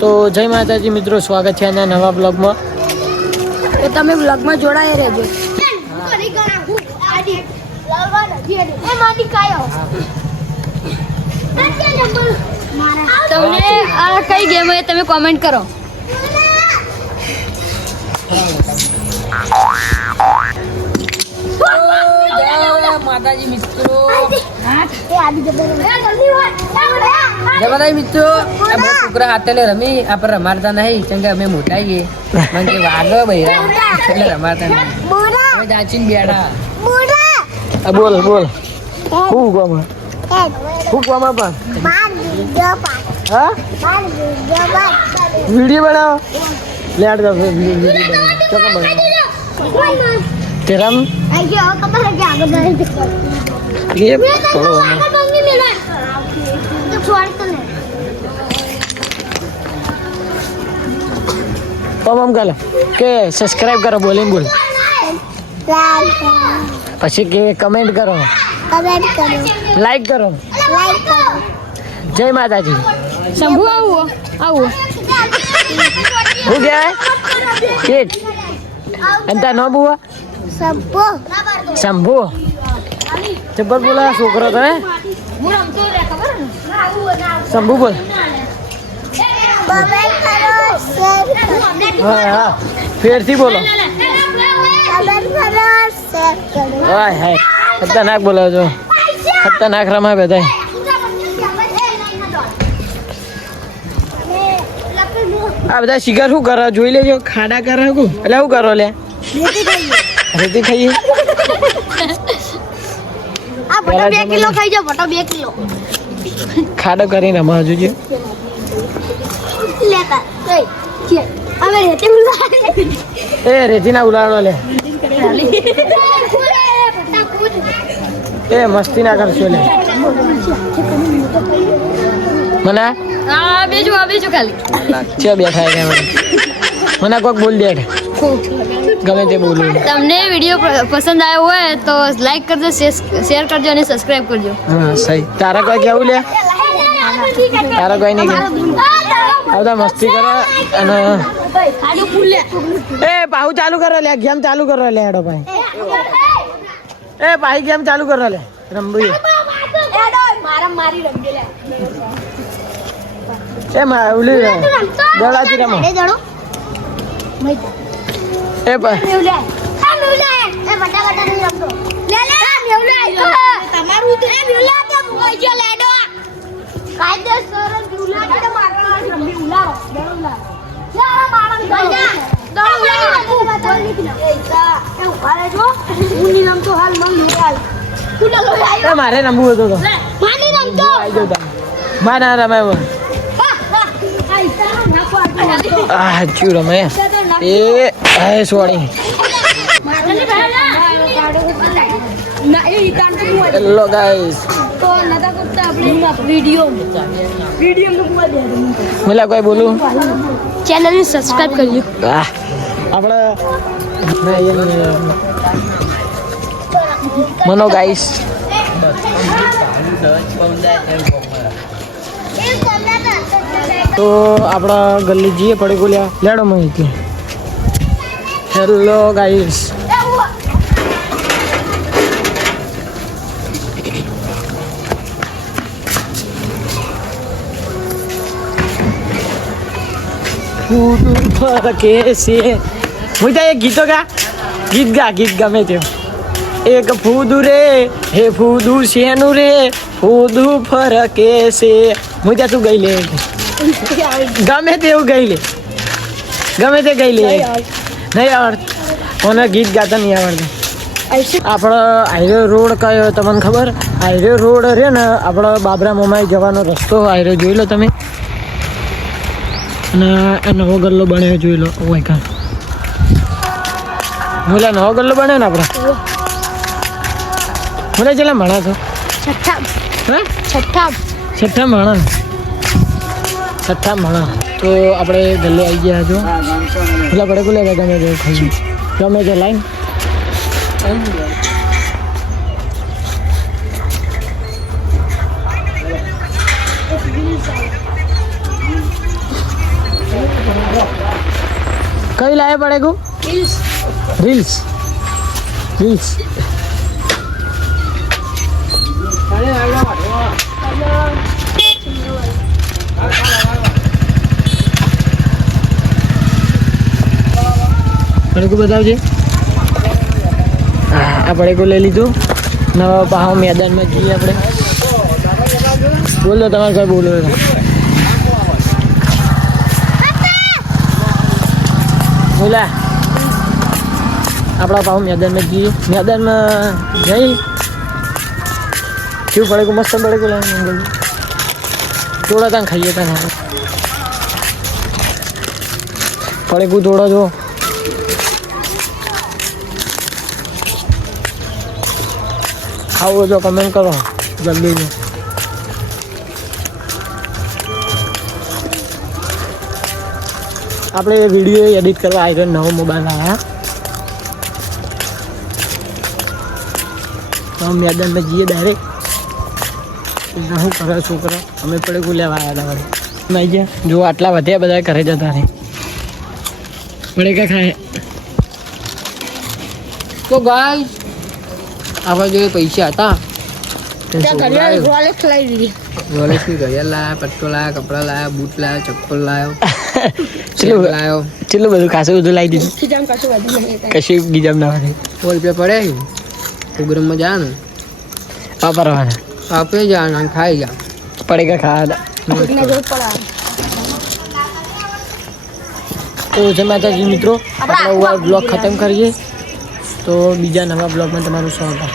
તો જય માતાજી મિત્રો, સ્વાગત છે આના નવા બ્લોગમાં. તો તમે બ્લોગમાં જોડાયા રહેજો. તમને આ કઈ ગેમ હોય તમે કોમેન્ટ કરો. માતાજી મિત્રો, જબરદસ્ત મિત્રો, અમે છોકરા હાથે રમી આપણે રમાડતા નહીં કેમ કે અમે મોટા છીએ. મને કે વાગો ભાઈ એટલે રમાડતા નહીં. હવે જાચીને બેઠા. બોલ બોલ હું ગમે હું ગમે પણ હા વિડીયો બનાવો લેટ દો વિડીયો બનાવો ચોકા બનાવો તેરામ ये थोड़ा हम कल के सब्सक्राइब करो बोलिंग बोल પછી કે કમેન્ટ કરો લાઈક કરો જય માતાજી. શંભુ આવો આવો હું કહેવાય કેટ અંતા નો બુવા શંભુ જબર બોલા છોકરો તો હે શંભુ બોલ. હા હા ફેરથી બોલો. હાય હાય ખતરનાક બોલો છો, ખતરનાક રમા બધા. આ બધા શિકાર શું કરો જોઈ લેજો. ખાડા કરે શું એટલે શું કરો લે રેતી ખાઈએ. ખાડો કરીને રમવા જોજો. એ રેતી ના ઉલાડો લે. એ મસ્તી ના કરશો લે. મને બીજું ખાલી છે બેઠા કે મને કોઈક બોલ દે ગમે તે બોલું. તમને વિડીયો પસંદ આવ્યો હોય તો લાઈક કરજો, શેર કરજો અને સબસ્ક્રાઇબ કરજો. હા સહી. તારા કોઈ કેવું લે? તારા કોઈ નહીં કે બધા મસ્તી કરો અને એ પાહુ ચાલુ કરો લે. ગેમ ચાલુ કરો લે. હેડો ભાઈ એ ભાઈ ગેમ ચાલુ કરો લે. રમવું એ ઓલી દડાથી રમો. એ મારે રમવું હતું તો મારે ના રમાય. આ ચૂ રમે એ સોરી. હેલો ગાઈસ, મેલા કોઈ બોલું ચેનલ ને સબસ્ક્રાઇબ કરજો. આપણે મનો ગાઈસ તો આપણા ગલ્લી જઈએ પડી ગોલ્યા લેડો માહિતી. હેલો ગાઈસ, કેસે હું તો એક ગીતો ગા ગીત ગમે તે. એક ફૂદુ રે હે ફૂદુ શેનું રે ફૂદુ ફરકે છે. હું ત્યાં તું ગઈ લે ગમે તે એવું ગઈ લે ગમે તે ગઈ લે. નહીં આવડતું મને ગીત ગાતા નહીં આવડતું. આપણો હાઈવે રોડ કયો તમને ખબર? હાઈવે રોડ રે ને આપણો બાબરા મોમાઈ જવાનો રસ્તો હાઈવે જોઈ લો તમે. અને આ નવો ગલ્લો બન્યો જોઈ લો. ઓય કા બોલા નવો ગલ્લો બન્યો ને આપણે મને ચેલા ભણા છો? છઠ્ઠા ભણા તો આપણે ગલ્લે આવી ગયા છો. પેલા પડે બોલે ગમે તે ખાઈ ગમે તે લાઈન કઈ લાવે પડે ગુ રીલ્સ રીલ્સ પડેકું બતાવજે. હા આ પડેકું લઈ લીધું. નવા પાહો મેદાનમાં જઈએ આપણે. બોલો તમારે કઈ બોલો બોલા. આપણા પાહો મેદાનમાં જઈએ. મેદાનમાં જઈ કેવું પડેકું મસ્ત પડેકું લાગે. થોડા ત્યાં ખાઈએ ત્યાં પડેકું થોડા જો. ખાવું તો કમેન્ટ કરો જલ્દી. આપણે વિડીયો એડિટ કરવા આવ્યો નવો મોબાઈલ આવ્યા. તો મેદાનમાં જઈએ ડાયરેક્ટ. શું કરે છોકરા અમે પડે લેવા આવ્યા હતા વળી આવી ગયા. જો આટલા વધ્યા બધા ઘરે જતા રહે પડે કા ખાય. તો ગાઈસ આપણા જોડે પૈસા હતા. રોલેક્સ લઈ લીધી. રોલેક્સની ઘડિયાળ લાયા, પટ્ટો લાયા, કપડાં લાયા, બૂટ લાયા, ચપ્પલ લાયો, લાયો. ચેટલું બધું ખાસું બધું લાવી દીધું. કશું ગીજામ ના હોય. 100 રૂપિયા પડે પ્રોગ્રામમાં જા ને વાપરવાના આપે જા ને ખાઈ જા. પડે કા ખાવા. તો જય માતાજી મિત્રો, આપણે બ્લોગ ખતમ કરીએ. તો બીજા નવા બ્લોગમાં તમારું સ્વાગત.